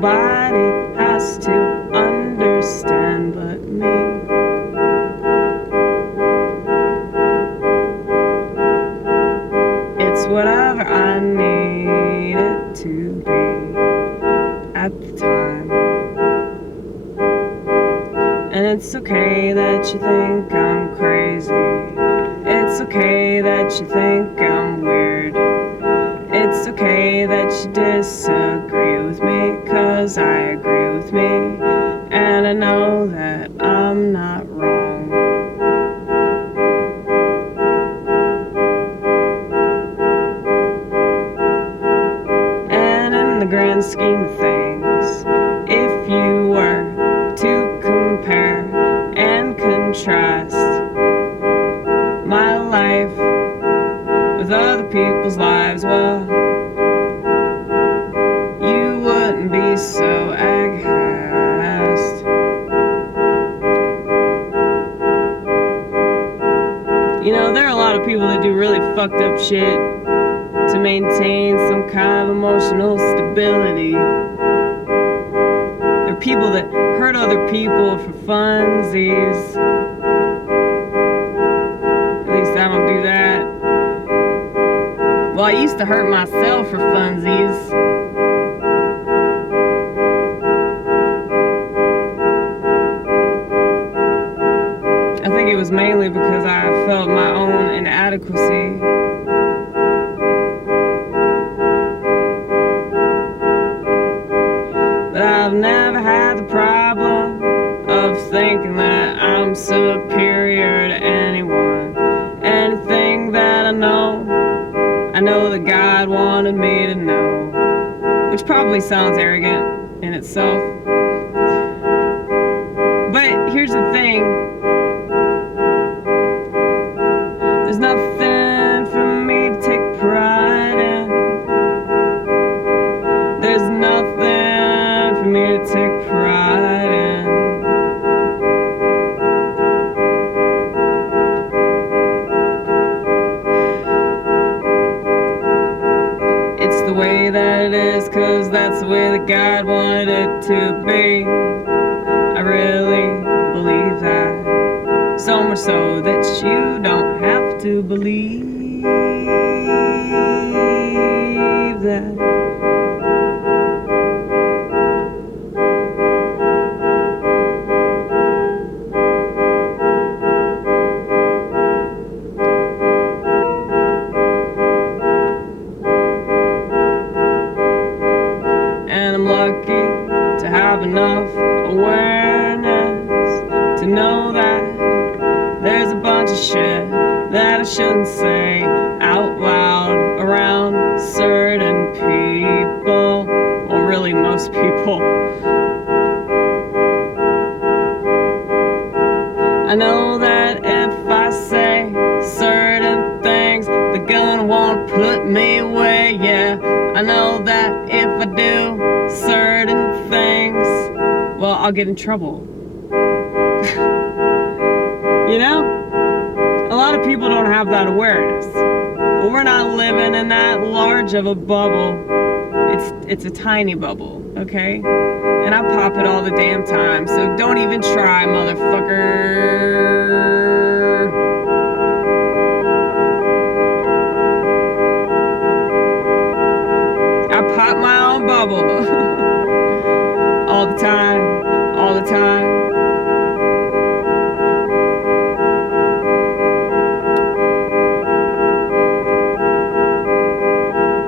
nobody has to understand but me. It's whatever I need it to be at the time. And it's okay that you think I'm crazy. It's okay that you think I'm weird. It's okay that you disagree with me, 'cause I agree with me, and I know that I'm not wrong. And in the grand scheme of things, if you were to compare and contrast my life with other people's lives, well, you wouldn't be so aghast. You know, there are a lot of people that do really fucked up shit to maintain some kind of emotional stability. There are people that hurt other people for funsies. At least I don't do that. Well, I used to hurt myself for funsies. I think it was mainly because I felt my own inadequacy. But I've never had the problem of thinking that I'm superior to anyone. Anything that I know that God wanted me to know. Which probably sounds arrogant in itself. But here's the thing. There's nothing for me to take pride in. There's nothing for me to take pride in. It's the way that it is, 'cause that's the way that God wanted it to be. I really believe that. So much so that you don't have to believe that. And I'm lucky to have enough awareness to know that there's a bunch of shit that I shouldn't say out loud around certain people. Well, really, most people. I know that if I say certain things, they're gonna wanna put me away, yeah. I know that if I do certain things, well, I'll get in trouble. You know? A lot of people don't have that awareness. But we're not living in that large of a bubble. It's a tiny bubble, okay? And I pop it all the damn time, so don't even try, motherfucker. I pop my own bubble. All the time, all the time.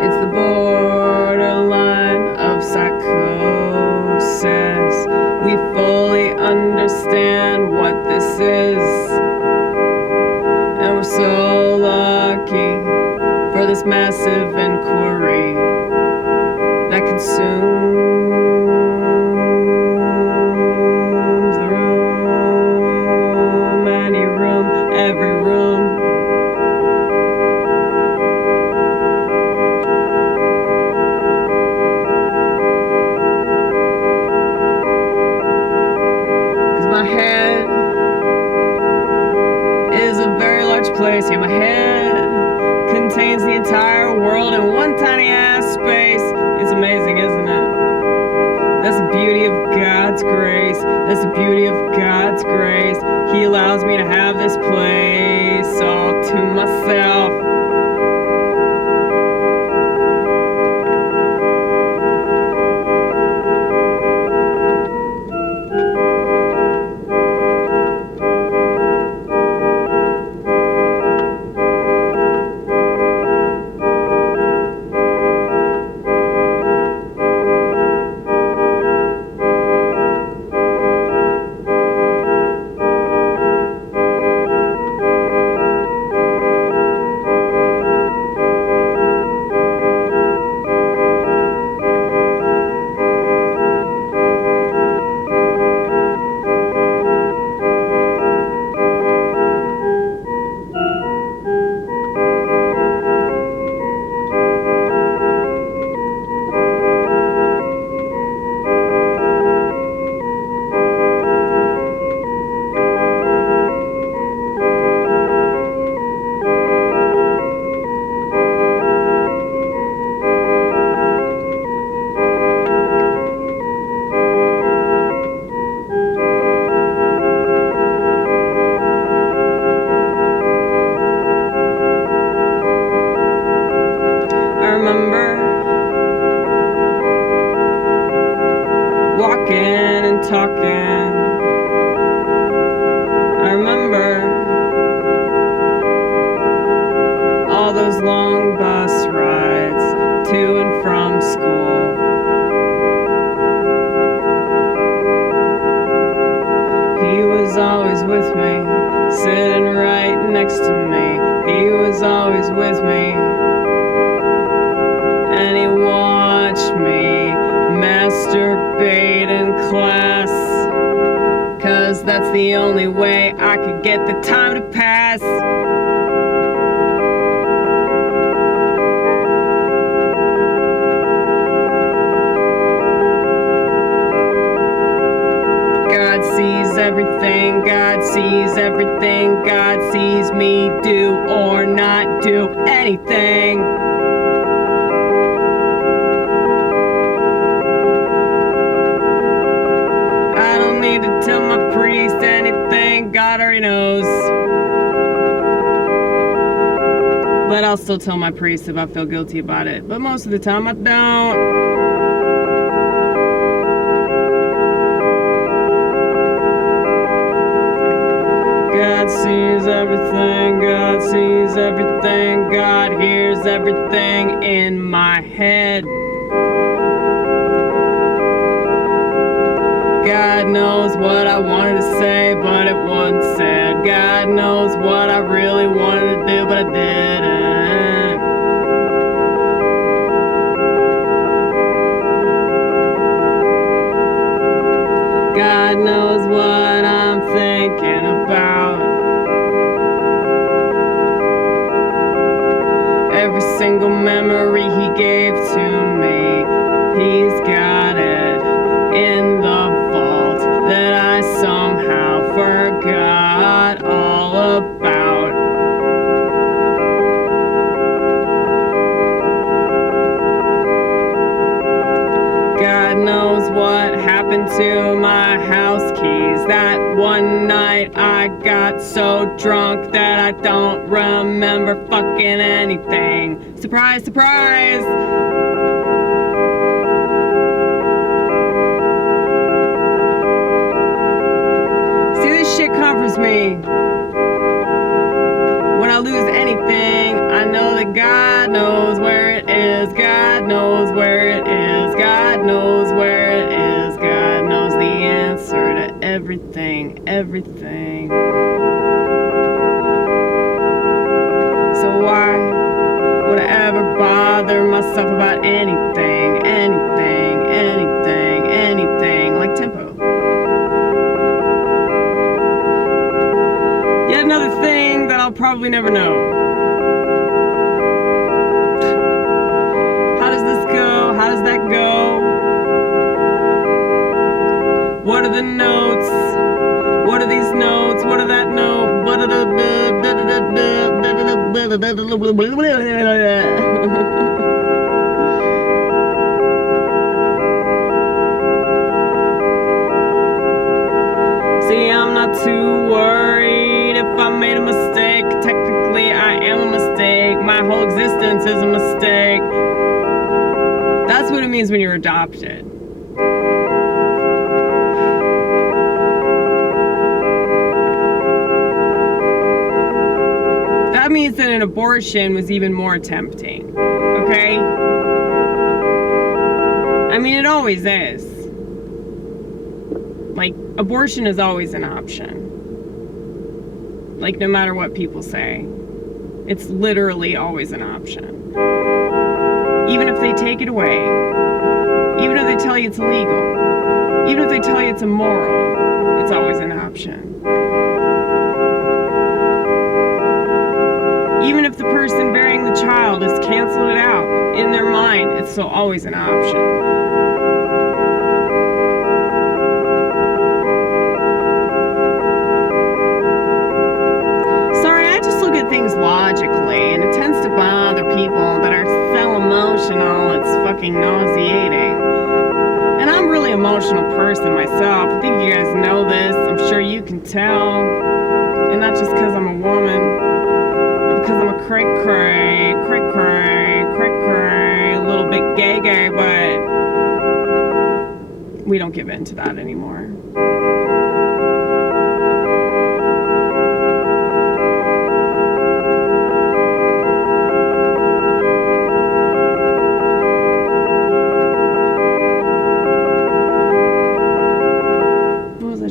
It's the borderline of psychosis. We fully understand what this is. And we're so lucky for this massive inquiry that consumes the room, any room, every room. My head is a very large place. Yeah, my head contains the entire world in one tiny ass space. It's amazing, isn't it? beauty of God's grace. That's the beauty of God's grace. He allows me to have this place all to myself. Walking and talking. I remember all those long bus rides to and from school. He was always with me, sitting right next to me. He was always with me, and he watched me masturbate in class, 'cause that's the only way I could get the time to pass. God sees everything, God sees everything, God sees me do or not do anything. I don't need to tell my priest anything, God already knows. But I'll still tell my priest if I feel guilty about it, but most of the time I don't. God sees everything, God sees everything, God hears everything in my head. God knows what I wanted to say, but it wasn't said. God knows what I really wanted to do, but I didn't. God knows what I'm thinking about. Every single memory he gave to me, he's got it in the vault that I somehow forgot all about. God knows what happened to my house keys. That one night I got so drunk that I don't remember fucking anything. Surprise, surprise! See, this shit comforts me. When I lose anything, I know that God knows where it is. God knows where it is. God knows where it is. God knows the answer to everything, everything. So why would I ever bother myself about anything, anything, anything, anything like tempo? Yet another thing that I'll probably never know. How does this go? How does that go? What are the notes? What are these notes? What are that note? What are the... mistake. That's what it means when you're adopted. That means that an abortion was even more tempting. Okay? I mean, it always is. Like, abortion is always an option. Like, no matter what people say. It's literally always an option. Even if they take it away. Even if they tell you it's illegal. Even if they tell you it's immoral. It's always an option. Even if the person bearing the child has canceled it out in their mind, it's still always an option. Things logically, and it tends to bother people that are so emotional it's fucking nauseating. And I'm a really emotional person myself. I think you guys know this. I'm sure you can tell. And not just because I'm a woman, but because I'm a cray-cray, a little bit gay, but we don't give in to that anymore.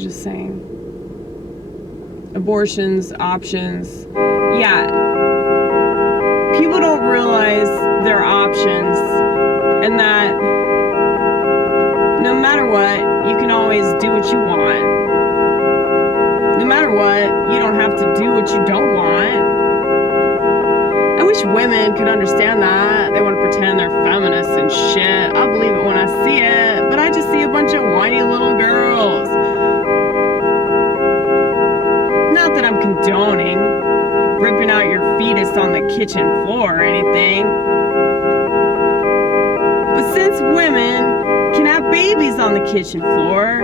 Saying abortions, options. Yeah, people don't realize their options, and that no matter what, you can always do what you want. No matter what, you don't have to do what you don't want. I wish women could understand that. They want to pretend they're feminists and shit. I'll believe it when I see it, but I just see a bunch of whiny little girls. Not that I'm condoning ripping out your fetus on the kitchen floor or anything. But since women can have babies on the kitchen floor,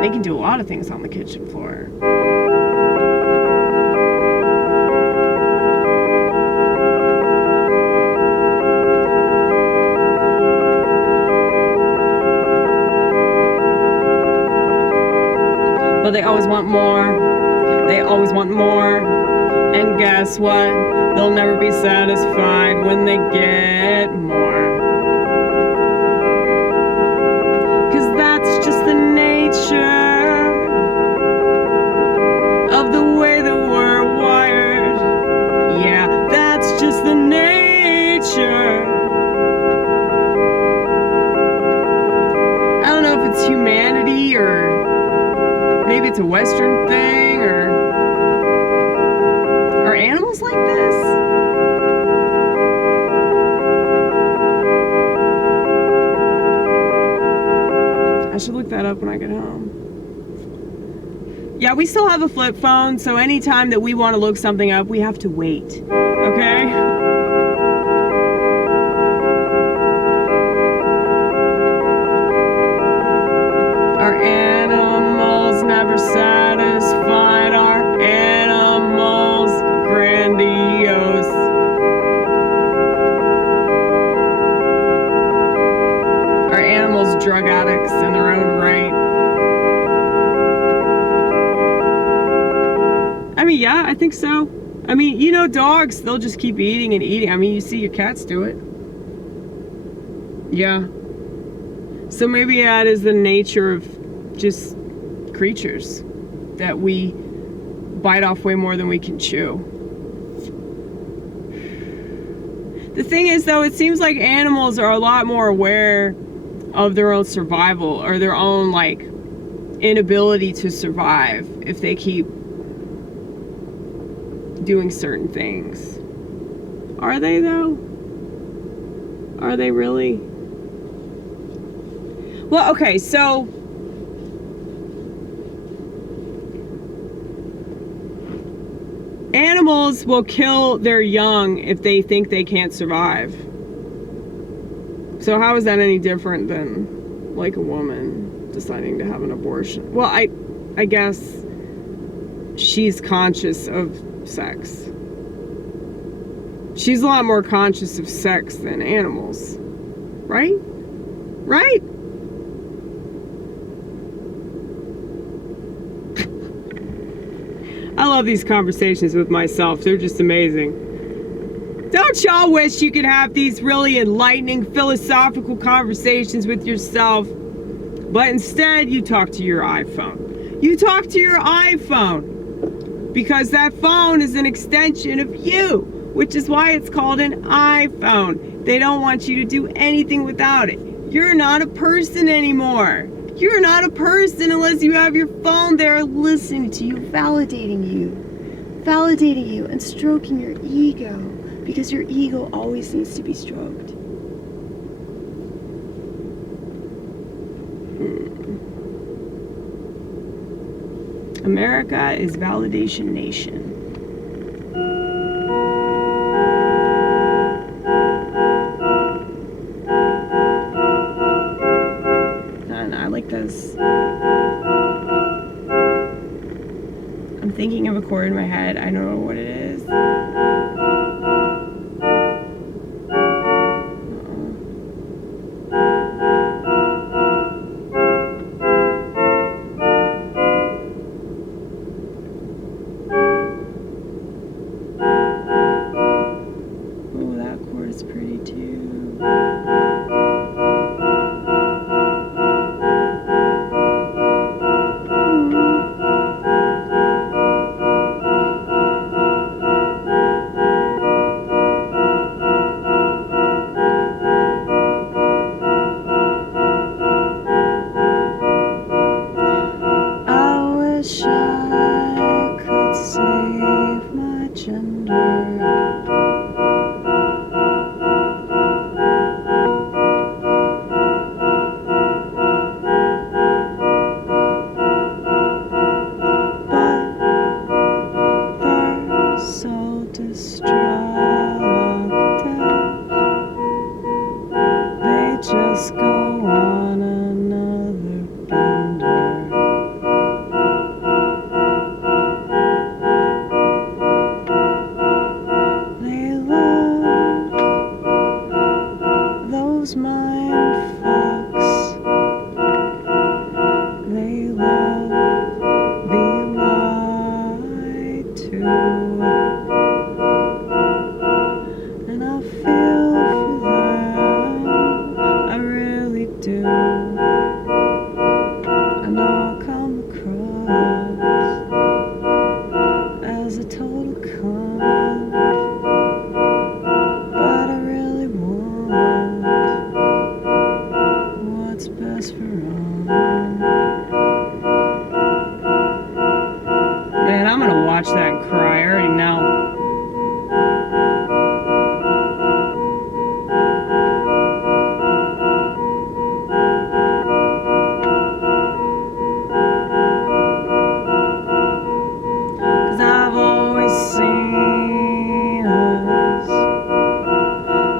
they can do a lot of things on the kitchen floor. But they always want more. They always want more. And guess what? They'll never be satisfied when they get more. 'Cause that's just the nature of the way that we're wired. Yeah, that's just the nature. I don't know if it's humanity or maybe it's a Western thing, or are animals like this? I should look that up when I get home. Yeah, we still have a flip phone, so anytime that we want to look something up, we have to wait. Okay? Our animals never satisfied. Our animals grandiose. Our animals drug addicts in their own right. I mean, yeah, I think so. I mean, you know, dogs, they'll just keep eating and eating. I mean, you see your cats do it. Yeah. So maybe that is the nature of just creatures, that we bite off way more than we can chew. The thing is, though, it seems like animals are a lot more aware of their own survival, or their own, like, inability to survive if they keep doing certain things. Are they, though? Are they really? Well, okay, so animals will kill their young if they think they can't survive. So how is that any different than, like, a woman deciding to have an abortion? Well, I guess she's conscious of sex. She's a lot more conscious of sex than animals. Right? Right? I love these conversations with myself. They're just amazing. Don't y'all wish you could have these really enlightening philosophical conversations with yourself? But instead, you talk to your iPhone. You talk to your iPhone. Because that phone is an extension of you. Which is why it's called an iPhone. They don't want you to do anything without it. You're not a person anymore. You're not a person unless you have your phone there listening to you, validating you, and stroking your ego, because your ego always needs to be stroked. America is validation nation. This. I'm thinking of a chord in my head. I don't know what it is. Oh, that chord is pretty too. Just go on another bender. They love those mind fucks. They love being lied to. And I feel for them. I really do. I know I'll come across as a total cunt, but I really want what's best for us. Man, I'm gonna watch that and cry. I already know.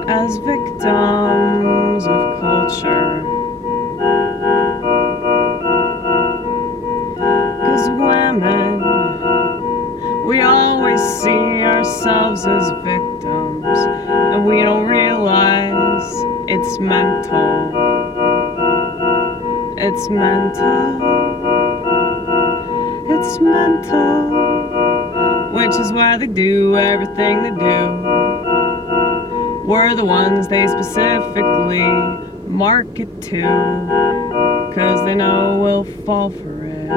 As victims of culture, 'cause women, we always see ourselves as victims, and we don't realize it's mental. It's mental. It's mental. Which is why they do everything they do. We're the ones they specifically market to, 'cause they know we'll fall for it.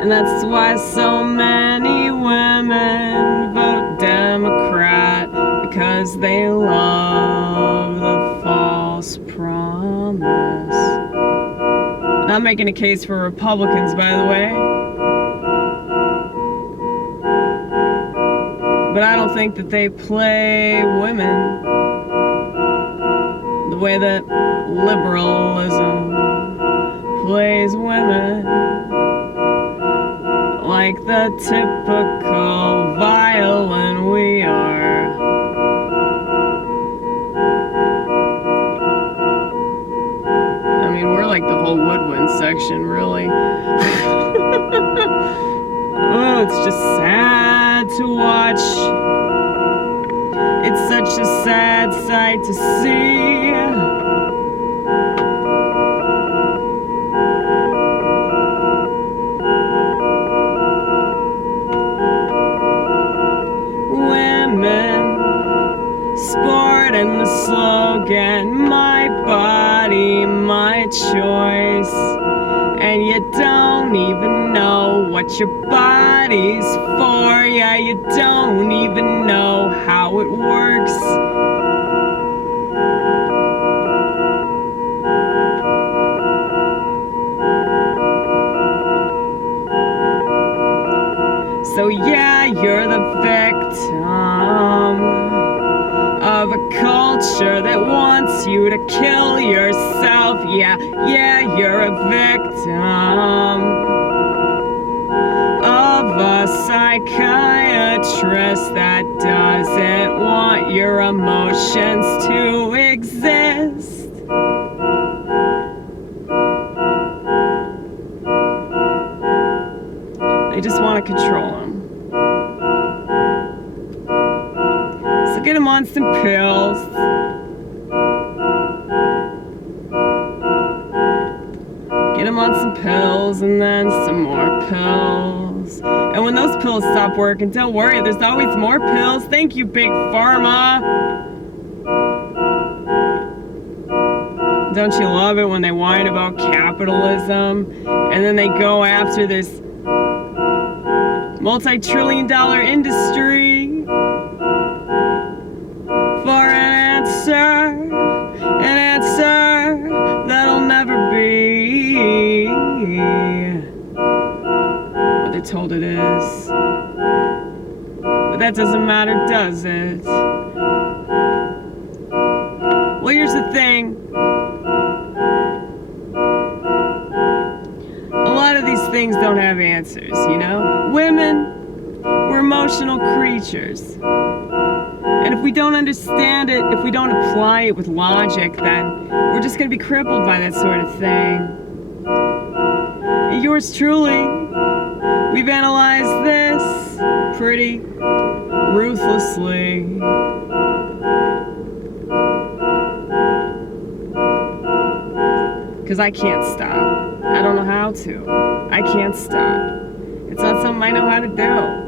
And that's why so many women vote Democrat, because they love the false promise. Not making a case for Republicans, by the way. But I don't think that they play women the way that liberalism plays women. Like the typical violin we are. I mean, we're like the whole woodwind section, really. Oh, it's just sad to watch. It's such a sad sight to see. Women sporting the slogan, my body, my choice. And you don't even know what your body's for. Yeah, you don't even know how it works. So yeah, you're the victim of a culture that wants you to kill yourself. Yeah, you're a victim of a psychiatrist that doesn't want your emotions to exist. They just want to control them. So get them on some pills. Get them on some pills and then some more pills. And when those pills stop working, don't worry, there's always more pills. Thank you, Big Pharma. Don't you love it when they whine about capitalism and then they go after this multi-trillion-dollar industry for an answer that'll never be what they're told it is. But that doesn't matter, does it? Well, here's the thing. A lot of these things don't have answers, you know? Women, we're emotional creatures. And if we don't understand it, if we don't apply it with logic, then we're just going to be crippled by that sort of thing. And yours truly, we've analyzed this pretty ruthlessly. Because I can't stop. I don't know how to. I can't stop. It's not something I know how to do.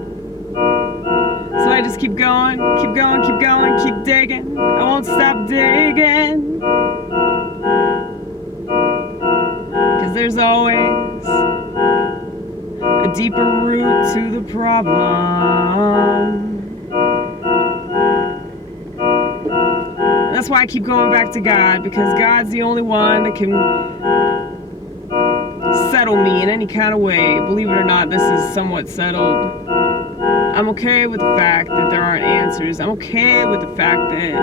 So I just keep going, keep going, keep going, keep digging. I won't stop digging. Because there's always a deeper root to the problem. And that's why I keep going back to God, because God's the only one that can settle me in any kind of way. Believe it or not, this is somewhat settled. I'm okay with the fact that there aren't answers. I'm okay with the fact that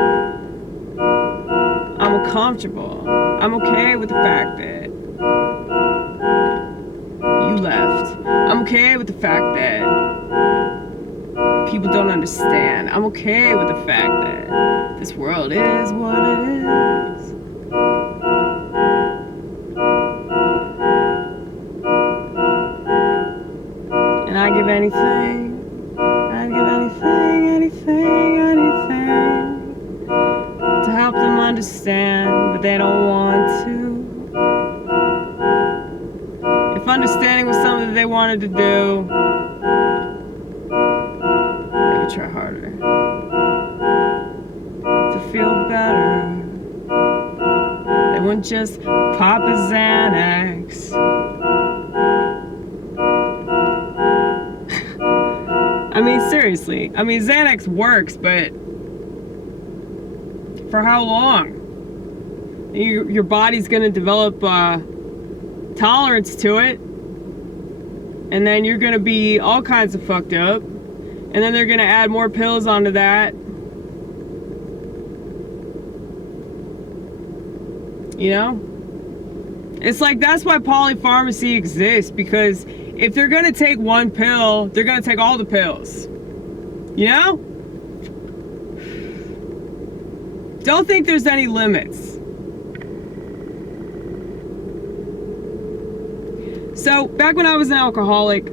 I'm uncomfortable. I'm okay with the fact that you left. I'm okay with the fact that people don't understand. I'm okay with the fact that this world is what it is. And I'd give anything to help them understand, but they don't want to. If understanding was something that they wanted to do, they would try harder to feel better. They wouldn't just pop a Xanax. I mean, seriously. I mean, Xanax works, but for how long? Your body's going to develop tolerance to it, and then you're going to be all kinds of fucked up, and then they're going to add more pills onto that. You know? It's like, that's why polypharmacy exists, because if they're gonna take one pill, they're gonna take all the pills. You know? Don't think there's any limits. So, back when I was an alcoholic,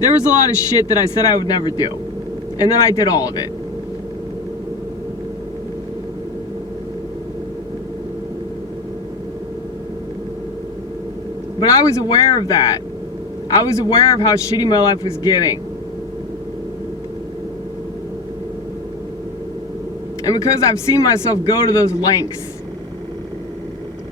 there was a lot of shit that I said I would never do. And then I did all of it. But I was aware of that. I was aware of how shitty my life was getting. And because I've seen myself go to those lengths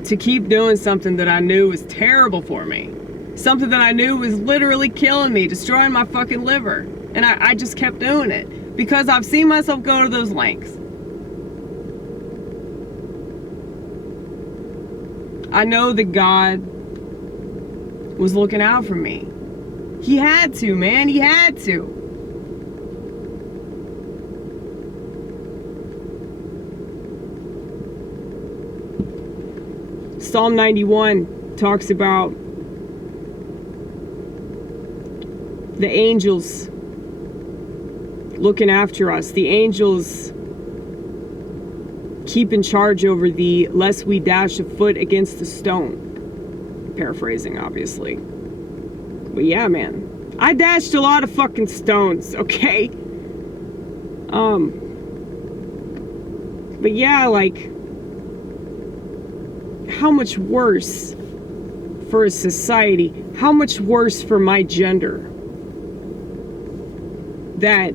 to keep doing something that I knew was terrible for me, something that I knew was literally killing me, destroying my fucking liver, and I just kept doing it because I've seen myself go to those lengths. I know that God was looking out for me. He had to, man. He had to. Psalm 91 talks about the angels looking after us. The angels keep in charge over thee, lest we dash a foot against the stone. Paraphrasing, obviously. But yeah, man. I dashed a lot of fucking stones, okay? But yeah, like, how much worse for a society, how much worse for my gender, that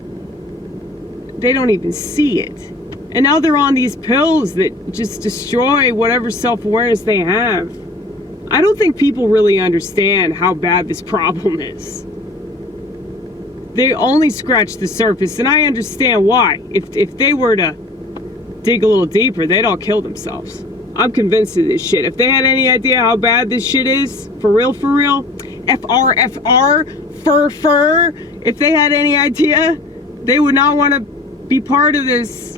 they don't even see it. And now they're on these pills that just destroy whatever self-awareness they have. I don't think people really understand how bad this problem is. They only scratch the surface, and I understand why. If they were to dig a little deeper, they'd all kill themselves. I'm convinced of this shit. If they had any idea how bad this shit is, for real, FR, fur, if they had any idea, they would not want to be part of this.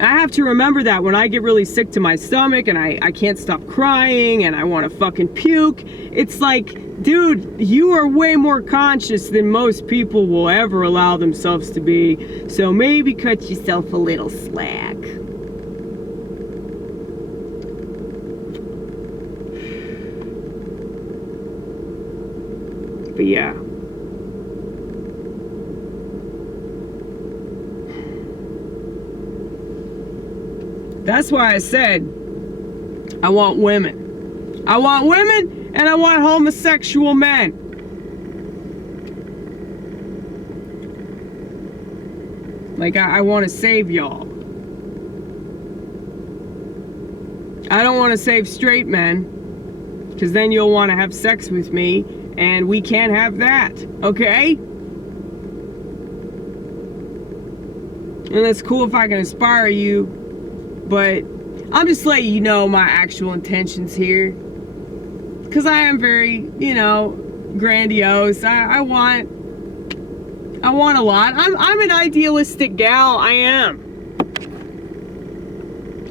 I have to remember that when I get really sick to my stomach and I can't stop crying and I want to fucking puke. It's like, dude, you are way more conscious than most people will ever allow themselves to be. So maybe cut yourself a little slack. But yeah. That's why I said, I want women. I want women and I want homosexual men. Like, I want to save y'all. I don't want to save straight men, because then you'll want to have sex with me, and we can't have that, okay? And it's cool if I can inspire you, but I'm just letting you know my actual intentions here. Because I am very, grandiose. I want a lot. I'm an idealistic gal. I am.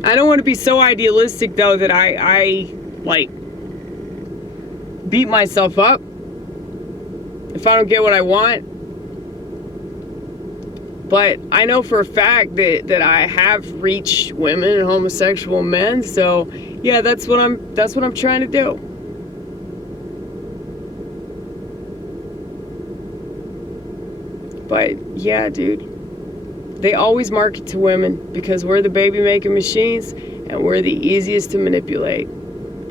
I don't want to be so idealistic, though, that I like, beat myself up if I don't get what I want. But I know for a fact that I have reached women and homosexual men, so yeah, that's what I'm trying to do. But yeah, dude, they always market to women because we're the baby making machines and we're the easiest to manipulate.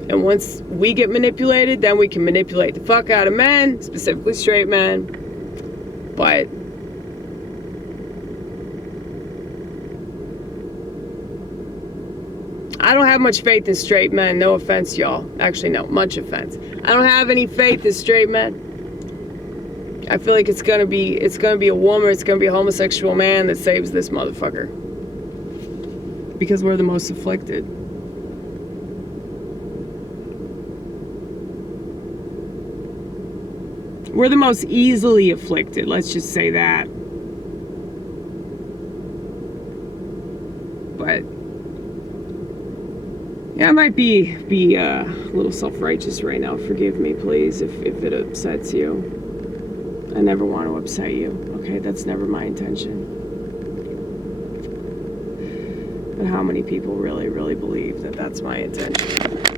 And once we get manipulated, then we can manipulate the fuck out of men, specifically straight men. But I don't have much faith in straight men. No offense, y'all. Actually, no, much offense. I don't have any faith in straight men. I feel like it's gonna be a woman, it's gonna be a homosexual man that saves this motherfucker. Because we're the most afflicted. We're the most easily afflicted, let's just say that. But yeah, I might be a little self-righteous right now. Forgive me, please, if it upsets you. I never want to upset you, okay? That's never my intention. But how many people really, really believe that that's my intention?